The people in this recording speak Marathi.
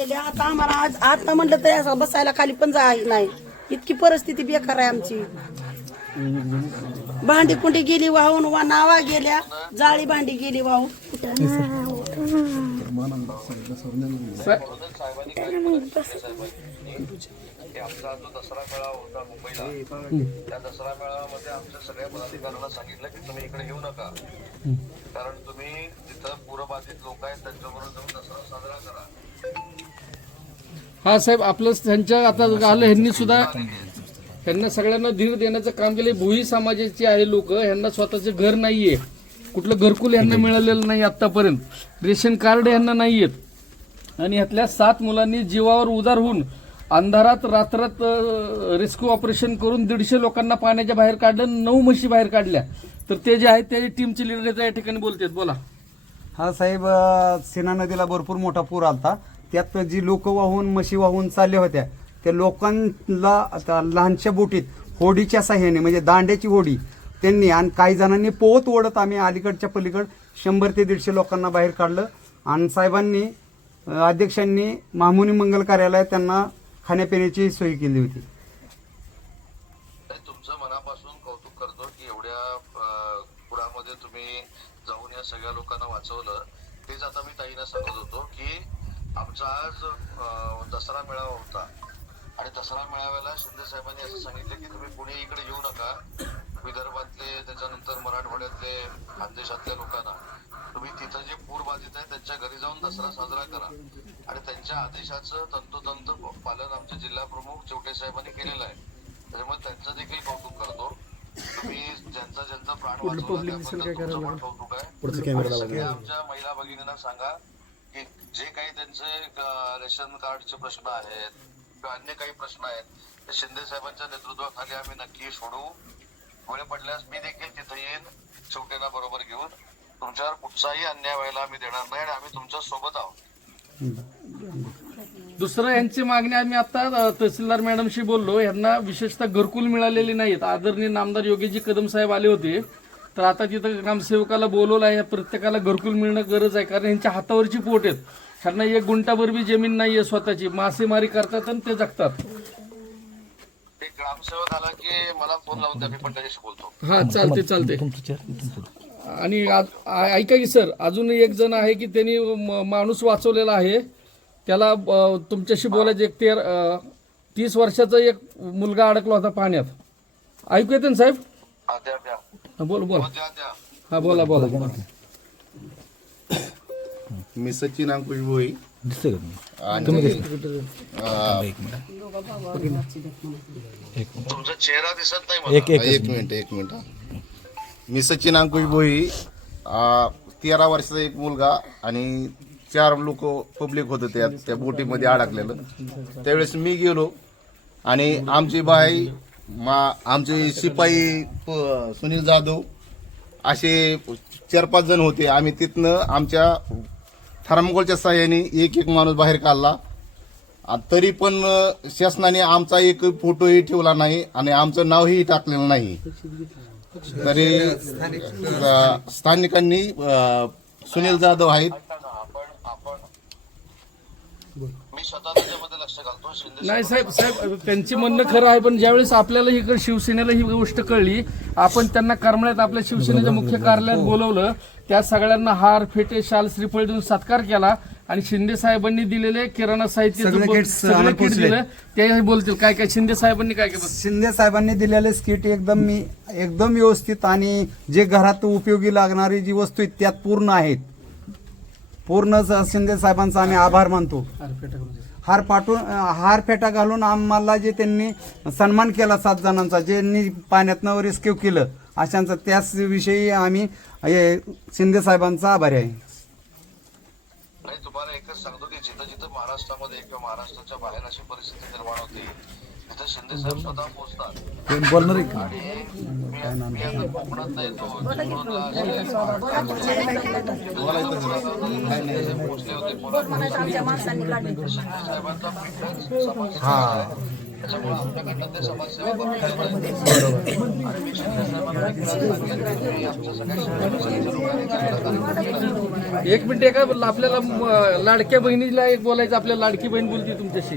आता आम्हाला आज आता म्हटलं तर असं बसायला खाली पण जाय नाही. इतकी परिस्थिती बेकार आहे आमची. भांडी कुंडी गेली वाहून वा नावा गेल्या. जाळी भांडी गेली वाहून. आमचा जो दसरा मेळावा होता मुंबईला त्या दसरा मेळाव्यामध्ये आमच्या सगळ्या पदाधिकाऱ्यांना सांगितलं की तुम्ही इकडे येऊ नका कारण तुम्ही तिथं पूरबाधित लोक आहेत त्यांच्याबरोबर जाऊन हा साहेब आपलं त्यांच्या आता आलं ह्यांनी सुद्धा ह्यांना सगळ्यांना धीर देण्याचं काम केले भोई समाजाचे आहे लोक ह्यांना स्वतःचं घर नाहीये. कुठलं घरकुल ह्यांना मिळालेलं नाही आतापर्यंत रेशन कार्ड ह्यांना नाहीयेत. आणि ह्यातल्या सात मुलांनी जीवावर उदार होऊन अंधारात रात्रात रेस्क्यू ऑपरेशन करून दीडशे लोकांना पाण्याच्या बाहेर काढलं नऊ म्हशी बाहेर काढल्या. तर ते जे आहेत ते टीमचे लिडर या ठिकाणी बोलतात. बोला. हा साहेब सीना नदीला भरपूर मोठा पूर आलता. त्यात जी लोक वाहून म्हशी वाहून चालल्या होत्या त्या लोकांना आता लहानशा बोटीत होडीच्या साह्याने म्हणजे दांड्याची होडी त्यांनी आणि काही जणांनी पोहत ओढत आम्ही अलीकडच्या पलीकड शंभर ते दीडशे लोकांना बाहेर काढलं. आणि साहेबांनी अध्यक्षांनी मामुनी मंगल कार्यालयात त्यांना खाण्यापिण्याची सोय केली होती. तुमचं मनापासून कौतुक करतो की एवढ्या पुरामध्ये तुम्ही जाऊन या सगळ्या लोकांना वाचवलं. तेच आता मी ताईना सांगत होतो की आमचा आज अं, दसरा मेळावा होता. आणि दसरा मेळाव्याला शिंदे साहेबांनी असं सांगितलं की तुम्ही पुणे इकडे येऊ नका. विदर्भातले त्याच्यानंतर मराठवाड्यातले खानदेशातल्या लोकांना. तुम्ही तिथं जे पूर बाधित आहे त्यांच्या घरी जाऊन दसरा साजरा करा. आणि त्यांच्या आदेशाचं तंतोतंत पालन आमचे जिल्हा प्रमुख चौटे साहेबांनी केलेलं आहे. त्याच्यामुळे त्यांचं देखील कौतुक करतो. तुम्ही ज्यांचा ज्यांचा प्राण वाचवला त्याबद्दल तुमचं पण कौतुक आहे. सगळ्या आमच्या महिला भगिनींना सांगा की जे काही त्यांचे रेशन कार्डचे प्रश्न आहेत किंवा अन्य काही प्रश्न आहेत ते शिंदे साहेबांच्या नेतृत्वाखाली आम्ही नक्की सोडवू वेळ पडल्यास मी देखील तिथे येईन शेवटेला बरोबर घेऊन. तुमच्यावर कुठचाही अन्याय व्हायला आम्ही देणार नाही आणि आम्ही तुमच्यासोबत आहोत. दुसरं यांची मागणी आम्ही आता तहसीलदार मॅडमशी बोललो. यांना विशेषतः घरकुल मिळालेली नाहीत. आदरणीय नामदार योगीजी कदम साहेब आले होते. तर आता तिथं ग्रामसेवकाला बोलवलं आहे प्रत्येकाला घरकुल मिळणं गरज आहे कारण यांच्या हातावरची पोट आहेत. ह्यांना एक गुंटाभर बी जमीन नाहीये स्वतःची. मासेमारी करतात आणि ते जगतात. एक ग्रामसेवक आला की मला फोन लावून द्या मी पण त्याच्याशी बोलतो. हा चालते चालते आणि आज- आ- ऐका की सर अजून एक जण आहे की त्यांनी म- माणूस वाचवलेला आहे. त्याला अ, तुमच्याशी बोलायचं एक तेर अ, तीस वर्षाचा एक मुलगा अडकला होता पाण्यात. ऐकू येते ना साहेब? हा द्या द्या. बोल बोल. हो बोला बोला. मी सचिन अंकुश भोई. आणि तुमचा चेहरा दिसत नाही मला. एक मिनिट एक मिनिट. हा. मी सचिन अंकुश भोई. तेरा वर्षाचा एक मुलगा आणि चार लोक पब्लिक होतं त्या त्या बोटीमध्ये अडकलेलं. त्यावेळेस मी गेलो आणि आमची बाई मा आमचे शिपाई प- सुनील जाधव असे चार पाच जण होते. आम्ही तिथनं आमच्या थर्माकोलच्या सहाय्याने एक एक माणूस बाहेर काढला. आ, तरी पण अ, शासनाने आमचा एक फोटोही ठेवला नाही आणि आमचं नावही टाकलेलं नाही. तरी अ, स्थानिकांनी अ, सुनील जाधव आहेत ऐका ना, आपण आपण मी स्वतः त्याच्यामध्ये लक्ष घालतो. शिंदे नाही साहेब साहेब त्यांची म्हणणं खरं आहे पण ज्यावेळेस आपल्याला ही शिवसेनेला ही गोष्ट कळली आपण त्यांना करमळ्यात आपल्या शिवसेनेच्या मुख्य कार्यालयात बोलवलं त्या सगळ्यांना हार फेटे शाल श्रीफळ देऊन सत्कार केला आणि शिंदे साहेबांनी दिलेले किराणा साहित्य सगळे kits सगळं आम्हाला किट पोचले. दिलं ते बोलतील. काय काय शिंदे साहेबांनी काय केलं शिंदे साहेबांनी दिलेले स्किट एकदम मी एकदम व्यवस्थित आणि जे घरात उपयोगी लागणारी जी वस्तू आहेत त्यात पूर्ण आहेत. पूर्ण स- शिंदे साहेबांचा आम्ही आभार मानतो हार दे. हार पाठवून अं, हार फेटा घालून आम्हाला जे त्यांनी सन्मान केला सात जणांचा ज्यांनी पाण्यातनं रेस्क्यू केलं अशांचा त्याच विषयी आम्ही हे, शिंदे साहेबांचा आभारी आहे नाही तुम्हाला एकच सांगतो की जिथं जिथं महाराष्ट्रामध्ये किंवा महाराष्ट्राच्या बाहेर अशी परिस्थिती निर्माण होती तिथं शिंदे साहेब स्वतः पोहोचतात बोलणार आणि मी मी आता कोकणात येतो चिपळूणला असे पोहोचले होते पुण्यात. शिंदे साहेबांचा फिटनेस समाज हा त्याच्यामुळे आमच्याकडनं ते समाजसेवा बघून येतात. आणि मी शिंदे साहेबांना देखील सांगितलं की आमच्या सगळ्या लोकांनी चांगलं कार्य केलं. एक मिनिट एका आपल्याला म, लाडक्या बहिणीला एक बोलायचं आपल्या लाडकी बहीण बोलते तुमच्याशी